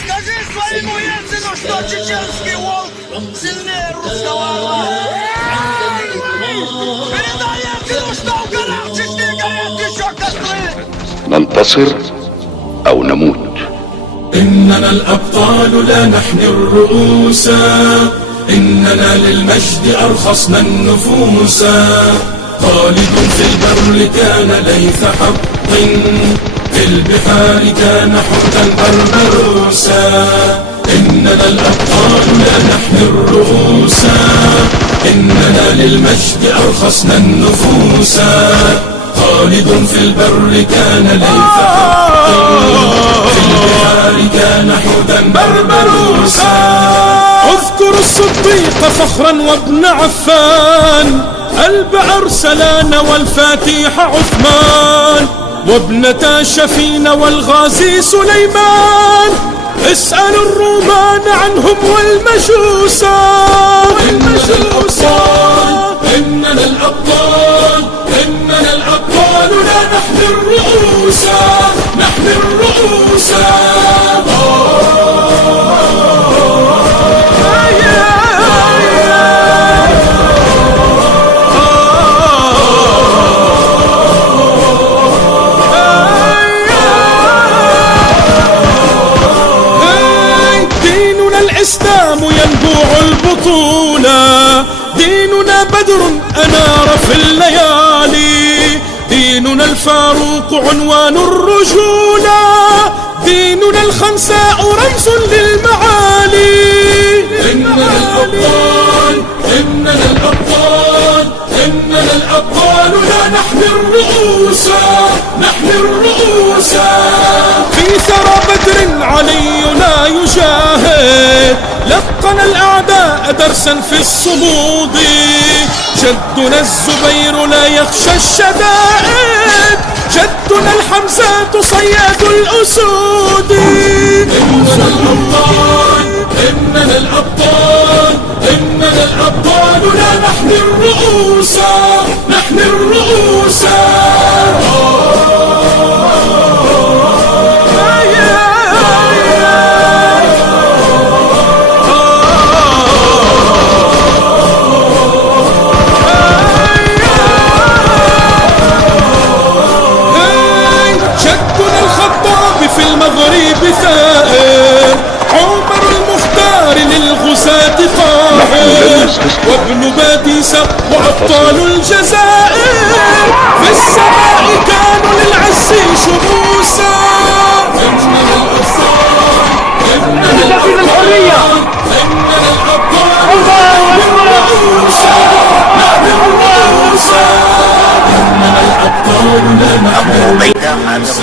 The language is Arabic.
Скажи своему Ельцину, что чеченский волк сильнее русского орла. Передай Ельцину, что в горах Чечни горят еще костры. ننتصر أو نموت. إننا الأبطال لا نحني الرؤوس، إننا للمجد أرخصنا النفوس. خالد في البر كان ليث حق، في البحار كان حوتا بربروسا. إننا الأبطال لا نحني الرؤوس، إننا للمجد أرخصنا النفوس. خالد في البر كان ليث حق، في البحار كان حوتا بربروسا. اذكر الصديق فخرا وابن عفان، البعر سلان والفاتح عثمان، وابنة شفين والغازي سليمان. اسأل الرومان عنهم والمجوسا. إننا الأبطال، إننا الأبطال لا نحمي الرؤوس، نحمي الرؤوس. ديننا الإسلام ينبوع البطولة، ديننا بدر أنار في الليالي، ديننا الفاروق عنوان الرجولة، ديننا الخنساء رمز للمعالي. إننا الأبطال، إننا الأبطال، إننا الأبطال لا نحمي الرؤوس، نحمي الرؤوس. في ثرى بدر علينا يجاهد، لقن الأعداء درسا في الصمود. جدنا الزبير لا يخشى الشدائد، جدنا الحمزات صياد الأسود. إننا الأبطال، إننا الأبطال، إننا الأبطال لا نحمي الرؤوس، نحمي الرؤوس. المغرب ثائر، عمر المختار للغزاة قاهر، وابن باديسة وأبطال الجزائر في السماء كانوا للعز شموسا. إننا الأبطال، إننا الأبطال، إننا الأبطال نحمي الرؤوس، نحمي الرؤوس. إننا الأبطال لا نحمي الرؤوس.